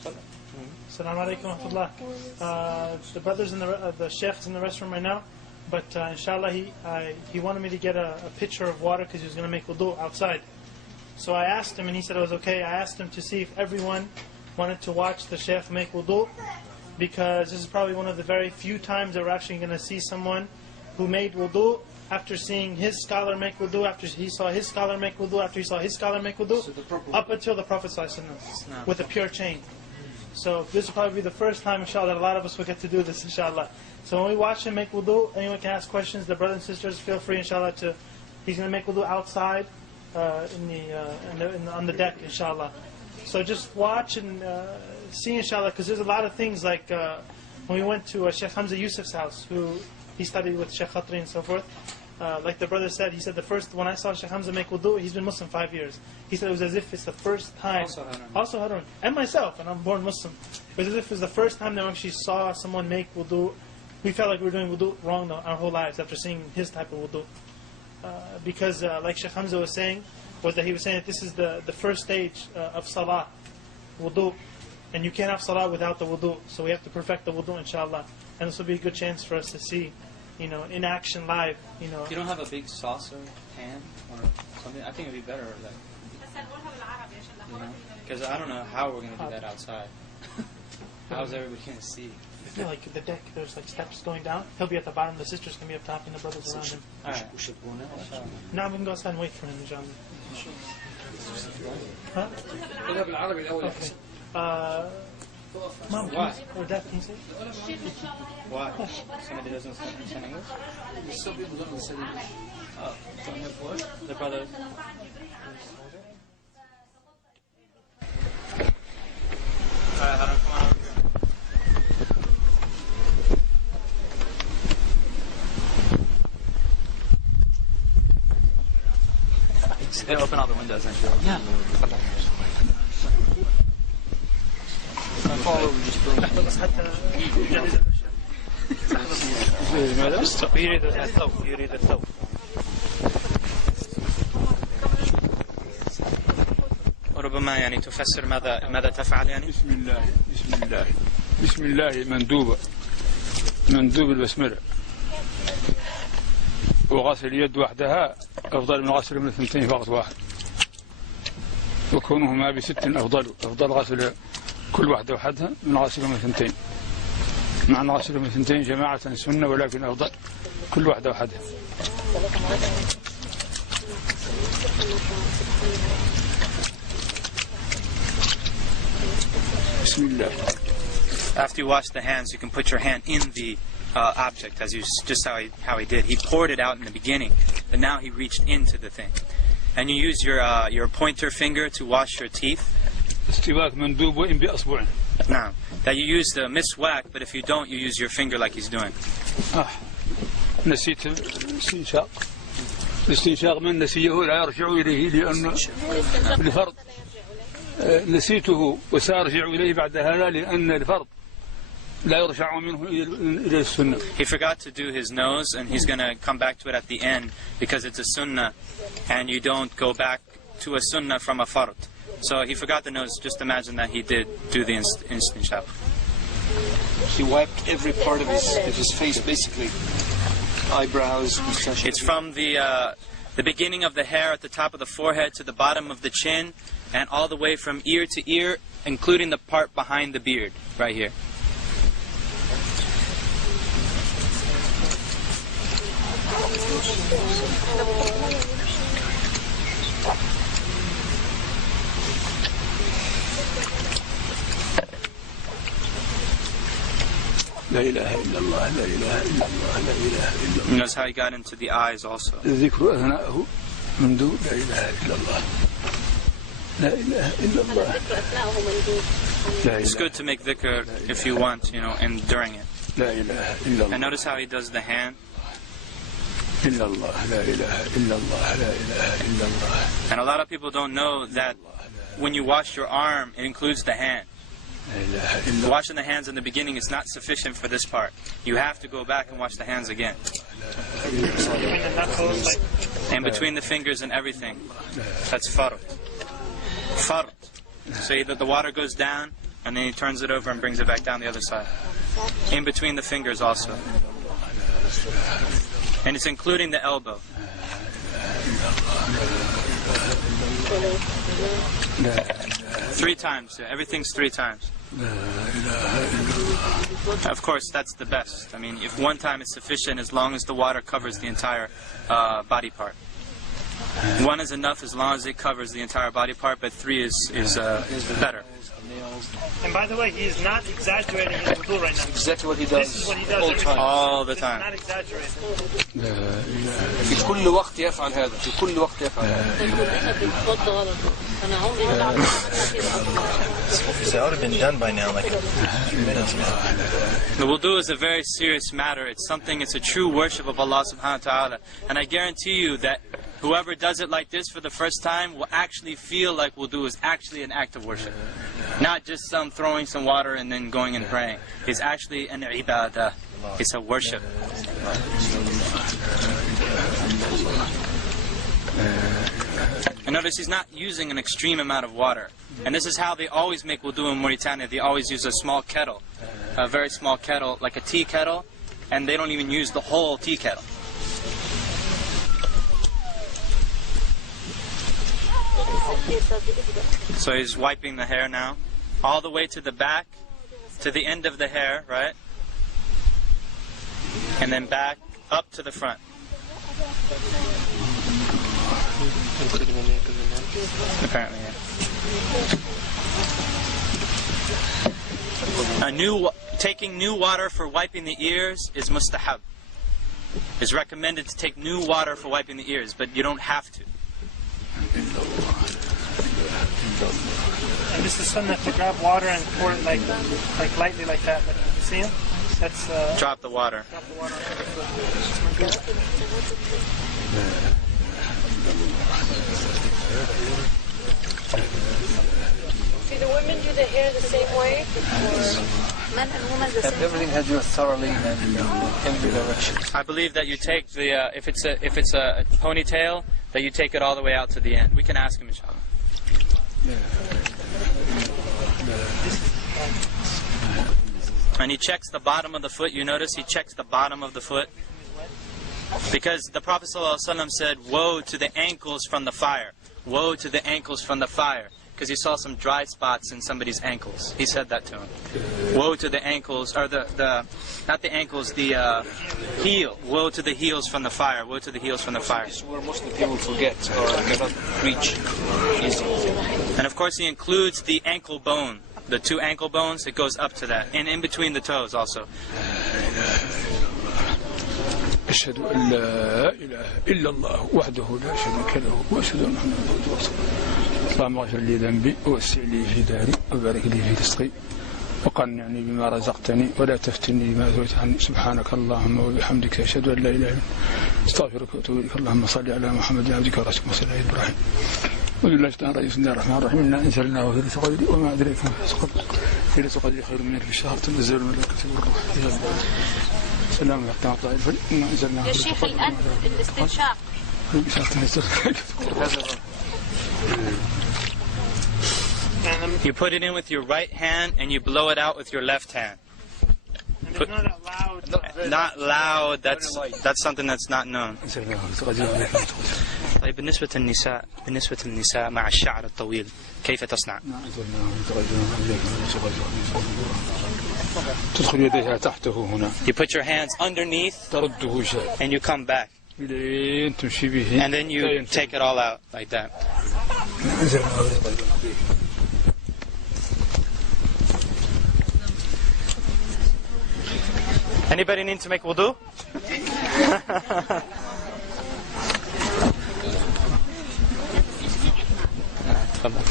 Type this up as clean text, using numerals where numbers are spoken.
Assalamu alaikum wa rahmatullah. The brothers in the Sheikh is in the restroom right now, but inshallah he wanted me to get a pitcher of water because he was going to make wudu outside. So I asked him and he said it was okay. I asked him to see if everyone wanted to watch the Sheikh make wudu, because this is probably one of the very few times that we're actually going to see someone who made wudu after seeing his scholar make wudu, after he saw his scholar make wudu, after he saw his scholar make wudu, up until the Prophet ﷺ, with a pure chain. So this will probably be the first time, inshallah, that a lot of us will get to do this, inshallah. So when we watch him make wudu, anyone can ask questions. The brothers and sisters, feel free, inshallah, to. He's going to make wudu outside, on the deck, inshallah. So just watch and see, inshallah, because there's a lot of things like when we went to Sheikh Hamza Yusuf's house, who he studied with Sheikh Khatri and so forth. Like the brother said, he said when I saw Sheikh Hamza make wudu, he's been Muslim 5 years. He said it was as if it's the first time. Also Harun. And myself, and I'm born Muslim. It was as if it was the first time that we actually saw someone make wudu. We felt like we were doing wudu wrong our whole lives after seeing his type of wudu. Because like Sheikh Hamza was saying, he was saying that this is the first stage of salah, wudu. And you can't have salah without the wudu. So we have to perfect the wudu, inshallah. And this will be a good chance for us to see, in action live, You don't have a big saucer, pan, or something? I think it'd be better, because I don't know how we're going to do that outside. How's everybody going to see? I feel like the deck, there's like steps going down. He'll be at the bottom, the sisters can be up top, and the brothers around him. Alright. Now we can go outside and wait for him, inshallah. Huh? Okay. Mom, Why? Or Dad, can you say? Why? Somebody doesn't understand English? Some people don't understand English. Oh, the brothers. Alright, Harun, come on over here. They open all the windows, aren't you? Yeah. يريد الثوب وربما يعني تفسر ماذا تفعل يعني؟ بسم الله مندوب البسملة، وغسل اليد وحدها أفضل من غسل من الثنتين في وقت واحد، وكونهما بست أفضل غسل كل واحدة وحدها من غسل من الثنتين، مع أن غسل من الثنتين جماعة سنة، ولكن أفضل كل واحدة وحدها. بسم الله. After you wash the hands, you can put your hand in the object, as just how he did. He poured it out in the beginning, but now he reached into the thing. And you use your pointer finger to wash your teeth. استواك مندوب وإن بأصبع. Now, that you use the miswak, but if you don't, you use your finger like he's doing. نسيت الاستنشاق من نسيه لا يرجع إليه لأنه لفرض، نسيته وسأرجع إليه بعد هذا لأن الفرض لا يرجع منه إلى السنة. He forgot to do his nose, and he's going to come back to it at the end because it's a sunnah, and you don't go back to a sunnah from a fard. So he forgot the nose. Just imagine that he did do the istinshaq. He wiped every part of his face, basically. Eyebrows, mustache. It's from the beginning of the hair at the top of the forehead to the bottom of the chin, and all the way from ear to ear, including the part behind the beard, right here. لا إله إلا الله لا إله إلا الله لا إله إلا الله. Notice how he got into the eyes also. الذكر أثناءه منذ لا إله إلا الله لا إله إلا الله. It's good to make dhikr if you want, and during it. لا إله إلا الله. And notice how he does the hand. إلا الله لا إله إلا الله لا إله إلا الله. And a lot of people don't know that when you wash your arm, it includes the hand. Washing the hands in the beginning is not sufficient for this part. You have to go back and wash the hands again. And between the fingers and everything. That's fard. Fard. So either the water goes down and then he turns it over and brings it back down the other side. In between the fingers also. And it's including the elbow. Three times. Everything's 3 times. Of course, that's the best. I mean, if 1 time is sufficient, as long as the water covers the entire body part. 1 is enough as long as it covers the entire body part, but 3 is better. And by the way, he is not exaggerating his wudu right now. Exactly what he does. This is what he does all the This time. is not exaggerating. في كل وقت يفعل هذا. في كل وقت يفعل هذا. That would have been done by now, like a few minutes ago. The wudu is a very serious matter. It's a true worship of Allah subhanahu wa ta'ala. And I guarantee you that whoever does it like this for the first time will actually feel like wudu is actually an act of worship. Not just some throwing some water and then going and praying. It's actually an ibadah. It's a worship. And notice he's not using an extreme amount of water. And this is how they always make wudu in Mauritania. They always use a small kettle. A very small kettle, like a tea kettle. And they don't even use the whole tea kettle. So he's wiping the hair now. All the way to the back, to the end of the hair, right? And then back, up to the front. Apparently, yeah. Taking new water for wiping the ears is mustahab. It's recommended to take new water for wiping the ears, but you don't have to. And this is sunnah to grab water and pour it like lightly like that. Like, you see him? That's Drop the water. Drop the water on the foot. Do the women do the hair the same way? Men and women the same way? Everything has to thoroughly in every direction. I believe that you take the if it's a ponytail, that you take it all the way out to the end. We can ask him, inshallah. And he checks the bottom of the foot. You notice he checks the bottom of the foot, because the Prophet ﷺ said, "Woe to the ankles from the fire! Woe to the ankles from the fire!" Because he saw some dry spots in somebody's ankles. He said that to him. Woe to the ankles, or not the ankles, the heel. Woe to the heels from the fire. Woe to the heels from the fire. This is where most of the people forget or cannot reach easily. And of course he includes the ankle bone. The 2 ankle bones, it goes up to that. And in between the toes also. أشهد أن لا إله إلا الله وحده لا شريك له وأشهد أن محمدا عبده ورسوله اللهم اغفر لي ذنبي ووسع لي في داري وبارك لي في رزقي وقنعني بما رزقتني ولا تفتني بما أتيت عني سبحانك اللهم وبحمدك أشهد أن لا إله إلا أنت أستغفرك وأتوب إليك اللهم صل على محمد عبدك ورسولك وصل على إبراهيم ولله الشيطان الرجيم بسم الله الرحمن الرحيم إنا أنزلناه في ليلة القدر وما أدريك ما ليلة القدر خير من ألف شهر تنزل الملائكة والروح فيها سلام يا طائفة إنا أنزلناه يا شيخ الآن الاستنشاق. You put it in with your right hand and you blow it out with your left hand. And it's not that loud. Not loud. That's something that's not known. طيب بالنسبة للنساء مع الشعر الطويل كيف تصنع؟ تدخل يديها تحته هنا. You put your hands underneath ترده شيء. and you come back. تمشي به. And then you take it all out like that. Anybody need to make wudu? Come on.